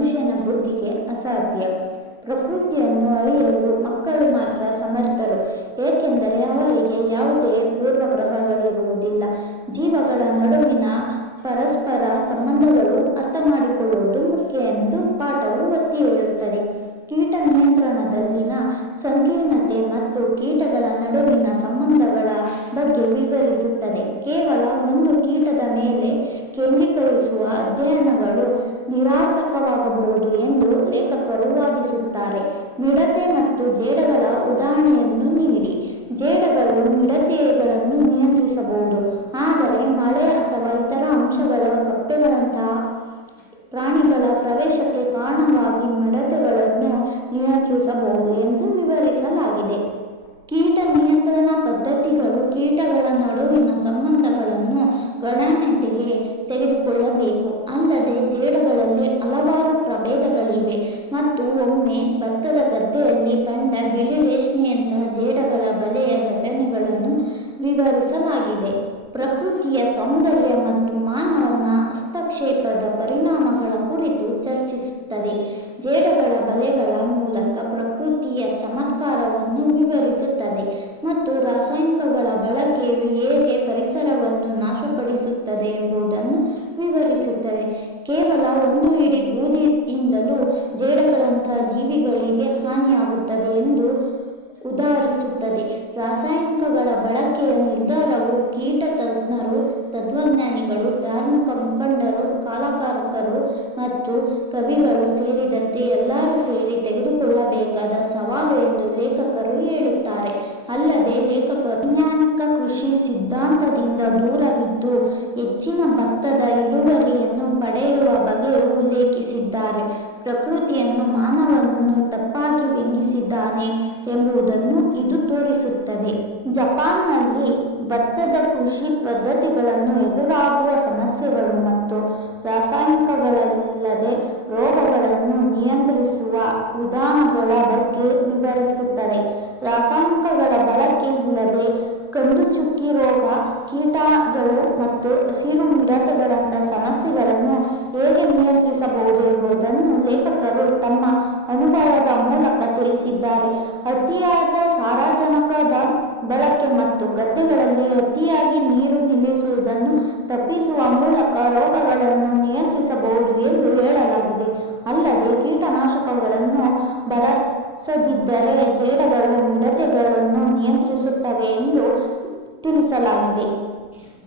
ಮನುಷ್ಯನ ಬುದ್ಧಿಗೆ ಅಸಾಧ್ಯ. ಪ್ರಕೃತಿಯನ್ನು ಅರಿಯಲು ಮಕ್ಕಳು ಮಾತ್ರ ಸಮರ್ಥರು. ಏಕೆಂದರೆ ಅವರಿಗೆ ಯಾವುದೇ ಪೂರ್ವಗ್ರಹಗಳಿರುವುದಿಲ್ಲ. ಜೀವಗಳ ನಡುವಿನ ಪರಸ್ಪರ ಸಂಬಂಧಗಳು ಅರ್ಥ ಮಾಡಿಕೊಳ್ಳುವುದು ಮುಖ್ಯ ಎಂದು ಪಾಠವು ಒತ್ತಿ ಹೇಳುತ್ತದೆ. ಕೀಟ ನಿಯಂತ್ರಣದಲ್ಲಿನ ಸಂಕೀರ್ಣತೆ ಮತ್ತು ಕೀಟಗಳ ನಡುವಿನ ಸಂಬಂಧಗಳ ಬಗ್ಗೆ ವಿವರಿಸುತ್ತದೆ. ಕೇವಲ ಒಂದು ಕೀಟದ ಮೇಲೆ ಕೇಂದ್ರೀಕರಿಸುವ ಅಧ್ಯಯನಗಳು ನಿರರ್ಥಕವಾಗಬಹುದು ಎಂದು ಲೇಖಕರು ವಾದಿಸುತ್ತಾರೆ. ಮಿಡತೆ ಮತ್ತು ಜೇಡಗಳ ಉದಾಹರಣೆಯನ್ನು ನೀಡಿ. ಜೇಡಗಳು ಮಿಡತೆಗಳನ್ನು ನಿಯಂತ್ರಿಸಬಹುದು. ಆದರೆ ಮಳೆ ಅಥವಾ ಇತರ ಅಂಶಗಳ ಕಪ್ಪೆಗಳಂತಹ ಪ್ರಾಣಿಗಳ ಪ್ರವೇಶಕ್ಕೆ ಕಾರಣವಾಗಿ ಮಿಡತೆಗಳನ್ನು ನಿಯಂತ್ರಿಸಬಹುದು ಎಂದು ವಿವರಿಸಲಾಗಿದೆ. ಕೀಟ ನಿಯಂತ್ರಣ ವಿವರಿಸಲಾಗಿದೆ. ಪ್ರಕೃತಿಯ ಸೌಂದರ್ಯ ಮತ್ತು ಮಾನವನ ಹಸ್ತಕ್ಷೇಪದ ಪರಿಣಾಮಗಳ ಕುರಿತು ಚರ್ಚಿಸುತ್ತದೆ. ಜೇಡಗಳ ಬಲೆಗಳ ಮೂಲಕ ಪ್ರಕೃತಿಯ ಚಮತ್ಕಾರವನ್ನು ವಿವರಿಸುತ್ತದೆ ಮತ್ತು ತತ್ವಜ್ಞಾನಿಗಳು, ಧಾರ್ಮಿಕ ಮುಖಂಡರು, ಕಲಾಕಾರಕರು ಮತ್ತು ಕವಿಗಳು ಸೇರಿದಂತೆ ಎಲ್ಲರೂ ಸೇರಿ ತೆಗೆದುಕೊಳ್ಳಬೇಕಾದ ಸವಾಲು ಎಂದು ಲೇಖಕರು ಹೇಳುತ್ತಾರೆ. ಅಲ್ಲದೆ ಲೇಖಕರು ವೈಜ್ಞಾನಿಕ ಕೃಷಿ ಸಿದ್ಧಾಂತದಿಂದ ದೂರವಿದ್ದು ಹೆಚ್ಚಿನ ಭತ್ತದ ಇಳುವರಿಯನ್ನು ಪಡೆಯುವ ಬಗ್ಗೆ ಉಲ್ಲೇಖಿಸಿದ್ದಾರೆ. ಪ್ರಕೃತಿಯನ್ನು ಮಾನವನನ್ನು ತಪ್ಪಾಗಿ ವ್ಯಂಗಿಸಿದ್ದಾನೆ ಎಂಬುದನ್ನು ಇದು ತೋರಿಸುತ್ತದೆ. ಜಪಾನ್ನಲ್ಲಿ ಭತ್ತದ ಕೃಷಿ ಪದ್ಧತಿಗಳನ್ನು ಎದುರಾಗುವ ಸಮಸ್ಯೆಗಳು ಮತ್ತು ರಾಸಾಯನಿಕಗಳಲ್ಲದೆ ರೋಗಗಳನ್ನು ನಿಯಂತ್ರಿಸುವ ವಿಧಾನಗಳ ಬಗ್ಗೆ ವಿವರಿಸುತ್ತದೆ. ರಾಸಾಯನಿಕಗಳ ಕೀಟಗಳು ಮತ್ತು ಹಸಿರು ಮಿಡತೆಗಳಂತಹ ಸಮಸ್ಯೆಗಳನ್ನು ಹೇಗೆ ನಿಯಂತ್ರಿಸಬಹುದು ಎಂಬುದನ್ನು ಲೇಖಕರು ತಮ್ಮ ಅನುಭವದ ಮೂಲಕ ತಿಳಿಸಿದ್ದಾರೆ. ಅತಿಯಾದ ಸಾರಜನಕದ ಬಳಕೆ ಮತ್ತು ಗದ್ದೆಗಳಲ್ಲಿ ಅತಿಯಾಗಿ ನೀರು ನಿಲ್ಲಿಸುವುದನ್ನು ತಪ್ಪಿಸುವ ಮೂಲಕ ರೋಗಗಳನ್ನು ನಿಯಂತ್ರಿಸಬಹುದು ಎಂದು ಹೇಳಲಾಗಿದೆ. ಅಲ್ಲದೆ ಕೀಟನಾಶಕಗಳನ್ನು ಬಳಸದಿದ್ದರೆ ಜೇಡಗಳು, ಮಿಡತೆಗಳನ್ನು ನಿಯಂತ್ರಿಸುತ್ತವೆ ಎಂದು ತಿಳಿಸಲಾಗಿದೆ.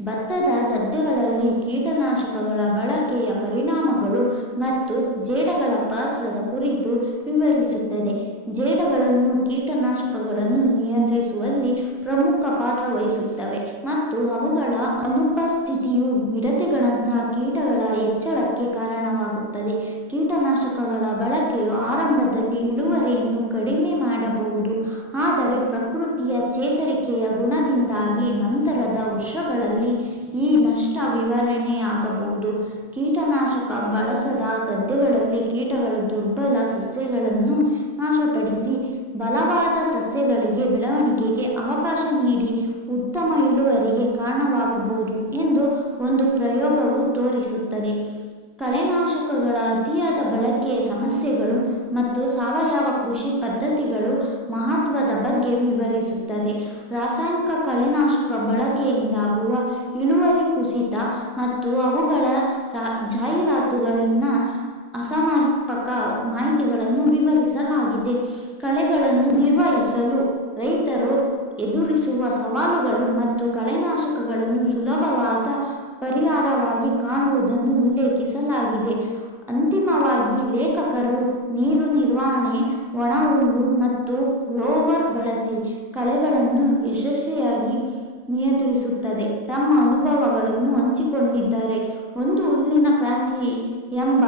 ಭತ್ತದ ಗದ್ದೆಗಳಲ್ಲಿ ಕೀಟನಾಶಕಗಳ ಬಳಕೆಯ ಪರಿಣಾಮಗಳು ಮತ್ತು ಜೇಡಗಳ ಪಾತ್ರದ ಕುರಿತು ವಿವರಿಸುತ್ತದೆ. ಜೇಡಗಳನ್ನು ಕೀಟನಾಶಕಗಳನ್ನು ನಿಯಂತ್ರಿಸುವಲ್ಲಿ ಪ್ರಮುಖ ಪಾತ್ರ ವಹಿಸುತ್ತವೆ ಮತ್ತು ಅವುಗಳ ಅನುಪಸ್ಥಿತಿಯು ಮಿಡತೆಗಳಂತಹ ಕೀಟಗಳ ಹೆಚ್ಚಳಕ್ಕೆ ಕಾರಣವಾಗುತ್ತದೆ. ಕೀಟನಾಶಕಗಳ ಬಳಕೆಯು ಆರಂಭದಲ್ಲಿ ಇಳುವರಿಯನ್ನು ಕಡಿಮೆ ಮಾಡಬಹುದು. ಚೇತರಿಕೆಯ ಗುಣದಿಂದಾಗಿ ನಂತರದ ವರ್ಷಗಳಲ್ಲಿ ಈ ನಷ್ಟ ವಿವರಣೆಯಾಗಬಹುದು. ಕೀಟನಾಶಕ ಬಳಸದ ಗದ್ದೆಗಳಲ್ಲಿ ಕೀಟಗಳು ದುರ್ಬಲ ಸಸ್ಯಗಳನ್ನು ನಾಶಪಡಿಸಿ ಬಲವಾದ ಸಸ್ಯಗಳಿಗೆ ಬೆಳವಣಿಗೆಗೆ ಅವಕಾಶ ನೀಡಿ ಉತ್ತಮ ಇಳುವರಿಗೆ ಕಾರಣವಾಗಬಹುದು ಎಂದು ಒಂದು ಪ್ರಯೋಗವು ತೋರಿಸುತ್ತದೆ. ಕಳೆನಾಶಕಗಳ ಅತಿಯಾದ ಬಳಕೆಯ ಸಮಸ್ಯೆಗಳು ಮತ್ತು ಸಾವಯವ ಕೃಷಿ ಪದ್ಧತಿಗಳು ವಿವರಿಸುತ್ತದೆ ರಾಸಾಯನಿಕ ಕಳೆನಾಶಕ ಬಳಕೆಯಿಂದಾಗುವ ಇಳುವರಿ ಕುಸಿತ ಮತ್ತು ಅವುಗಳ ಜಾಹೀರಾತುಗಳಲ್ಲಿನ ಅಸಮರ್ಪಕ ಮಾಹಿತಿಗಳನ್ನು ವಿವರಿಸಲಾಗಿದೆ. ಕಳೆಗಳನ್ನು ನಿರ್ವಹಿಸಲು ರೈತರು ಎದುರಿಸುವ ಸವಾಲುಗಳು ಮತ್ತು ಕಳೆನಾಶಕಗಳನ್ನು ಸುಲಭವಾದ ಪರಿಹಾರವಾಗಿ ಕಾಣುವುದನ್ನು ಉಲ್ಲೇಖಿಸಲಾಗಿದೆ. ಅಂತಿಮವಾಗಿ ಲೇಖಕರು ನೀರು ನಿರ್ವಹಣೆ ಒಣಹುಲ್ಲು ಮತ್ತು ರೋವರ್ ಬಳಸಿ ಕಳೆಗಳನ್ನು ಯಶಸ್ವಿಯಾಗಿ ನಿಯಂತ್ರಿಸುತ್ತದೆ. ತಮ್ಮ ಅನುಭವಗಳನ್ನು ಹಂಚಿಕೊಂಡಿದ್ದಾರೆ. ಒಂದು ಹುಲ್ಲಿನ ಕ್ರಾಂತಿ ಎಂಬ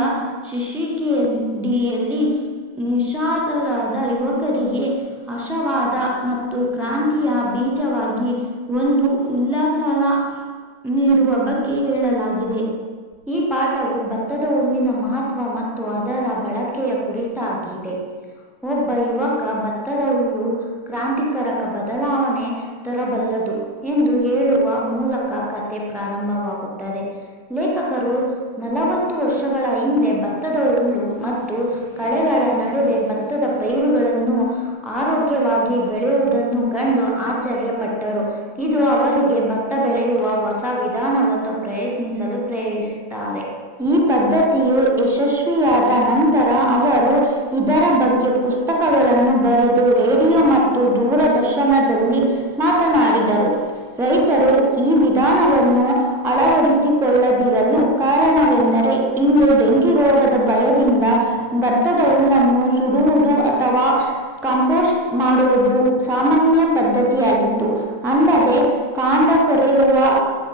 ಶೀರ್ಷಿಕೆಯಡಿಯಲ್ಲಿ ನಿಷಾದರಾದ ಯುವಕರಿಗೆ ಅಶವಾದ ಮತ್ತು ಕ್ರಾಂತಿಯ ಬೀಜವಾಗಿ ಒಂದು ಉಲ್ಲಾಸ ನೀಡುವ ಬಗ್ಗೆ ಹೇಳಲಾಗಿದೆ. ಈ ಪಾಠವು ಭತ್ತದ ಹುಲ್ಲಿನ ಮಹತ್ವ ಮತ್ತು ಅದರ ಬಳಕೆಯ ಕುರಿತಾಗಿದೆ. ಒಬ್ಬ ಯುವಕ ಭತ್ತದ ಹುಲ್ಲು ಕ್ರಾಂತಿಕಾರಕ ಬದಲಾವಣೆ ತರಬಲ್ಲದು ಎಂದು ಹೇಳುವ ಮೂಲಕ ಕತೆ ಪ್ರಾರಂಭವಾಗುತ್ತದೆ. ಲೇಖಕರು ನಲವತ್ತು ವರ್ಷಗಳ ಹಿಂದೆ ಭತ್ತದ ಹುಲ್ಲು ಮತ್ತು ಕಳೆಗಳ ನಡುವೆ ಭತ್ತದ ಆರೋಗ್ಯವಾಗಿ ಬೆಳೆಯುವುದನ್ನು ಕಂಡು ಆಶ್ಚರ್ಯಪಟ್ಟರು. ಇದು ಅವರಿಗೆ ಭತ್ತ ಬೆಳೆಯುವ ಹೊಸ ವಿಧಾನವನ್ನು ಪ್ರಯತ್ನಿಸಲು ಪ್ರೇರಿಸುತ್ತಾರೆ. ಈ ಪದ್ಧತಿಯು ಯಶಸ್ವಿಯಾದ ನಂತರ ಅವರು ಇದರ ಬಗ್ಗೆ ಪುಸ್ತಕಗಳನ್ನು ಬರೆದು ರೇಡಿಯೋ ಮತ್ತು ದೂರದರ್ಶನದಲ್ಲಿ ಮಾತನಾಡಿದರು. ರೈತರು ಈ ವಿಧಾನವನ್ನು ಮಾಡುವುದು ಸಾಮಾನ್ಯ ಪದ್ಧತಿಯಾಗಿತ್ತು. ಅಲ್ಲದೆ ಕಾಂಡ ಕೊರೆಯುವ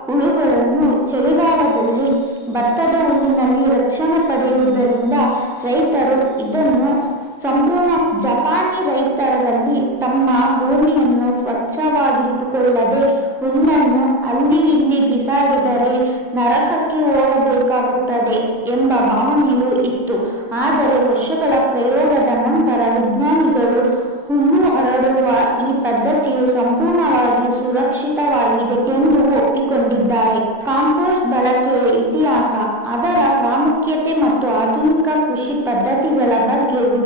ಹುಳುಗಳನ್ನು ಚಳಿಗಾಲದಲ್ಲಿ ಭತ್ತದ ಹುಲ್ಲಿನಲ್ಲಿ ರಕ್ಷಣೆ ಪಡೆಯುವುದರಿಂದ ರೈತರು ಇದನ್ನು ಸಂಪೂರ್ಣ ಜಪಾನಿ ರೈತರಲ್ಲಿ ತಮ್ಮ ಭೂಮಿಯನ್ನು ಸ್ವಚ್ಛವಾಗಿಟ್ಟುಕೊಳ್ಳದೆ ಹುಲ್ಲನ್ನು ಅಲ್ಲಿ ಇಲ್ಲಿ ಬಿಸಾಡಿದರೆ ನರಕಕ್ಕೆ ಹೋಗಬೇಕಾಗುತ್ತದೆ ಎಂಬ ಭಾವನೆಯೂ ಇತ್ತು. ಆದರೆ ವರ್ಷಗಳ ಪ್ರಯೋಗದ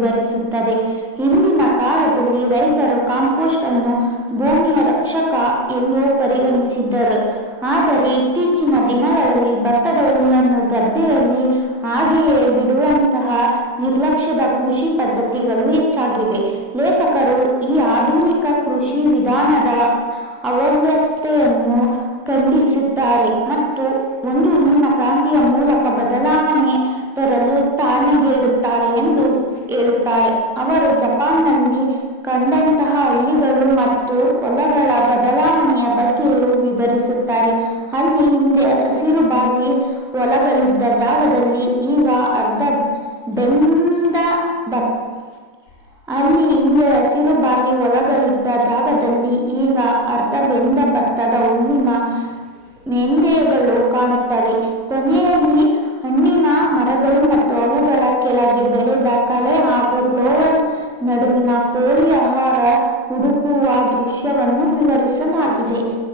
ವಿವರಿಸುತ್ತದೆ ಹಿಂದಿನ ಕಾಲದಲ್ಲಿ ರೈತರು ಕಾಂಪೋಸ್ಟ್ ಅನ್ನು ಭೂಮಿಯ ರಕ್ಷಕ ಎಂದು ಪರಿಗಣಿಸಿದ್ದರು. ಆದರೆ ಇತ್ತೀಚಿನ ದಿನಗಳಲ್ಲಿ ಭತ್ತದ ಹುಲ್ಲನ್ನು ಗದ್ದೆಯಲ್ಲಿ ಹಾಗೆಯೇ ಬಿಡುವಂತಹ ನಿರ್ಲಕ್ಷ್ಯದ ಕೃಷಿ ಪದ್ಧತಿಗಳು ಹೆಚ್ಚಾಗಿವೆ. ಲೇಖಕರು ಈ ಆಧುನಿಕ ಕೃಷಿ ವಿಧಾನದ ಅವ್ಯವಸ್ಥೆಯನ್ನು ಖಂಡಿಸುತ್ತಾರೆ ಮತ್ತು ಒಂದು ಹುಲ್ಲಿನ ಕ್ರಾಂತಿಯ ಮೂಲಕ ಬದಲಾವಣೆ ತರಲು ತಾಳ್ಮೆಗೇಡುತ್ತಾರೆ ಹೇಳುತ್ತಾರೆ ಅವರು ಜಪಾನ್ನಲ್ಲಿ ಕಂಡಂತಹ ಹಳ್ಳಿಗಳು ಮತ್ತು ಹೊಲಗಳ ಬದಲಾವಣೆಯ ಬಗ್ಗೆ ವಿವರಿಸುತ್ತಾರೆ. ಅಲ್ಲಿ ಹಿಂದೆ ಹಸಿರು ಬಾಗಿ ಹೊಲಗಳಿದ್ದ ಜಾಗದಲ್ಲಿ ಈಗ ಅರ್ಧ ಬೆಂದ ಅಲ್ಲಿ ಹಿಂದೆ ಹಸಿರು ಬಾಗಿ ಹೊಲಗಳಿದ್ದ ಜಾಗದಲ್ಲಿ ಈಗ ಅರ್ಧ ಬೆಂದ ಭತ್ತದ ಹುಲ್ಲಿನ ಮೆಂದೆಗಳು ಕಾಣುತ್ತವೆ. ಕೊನೆಯಲ್ಲಿ ನಡುವಿನ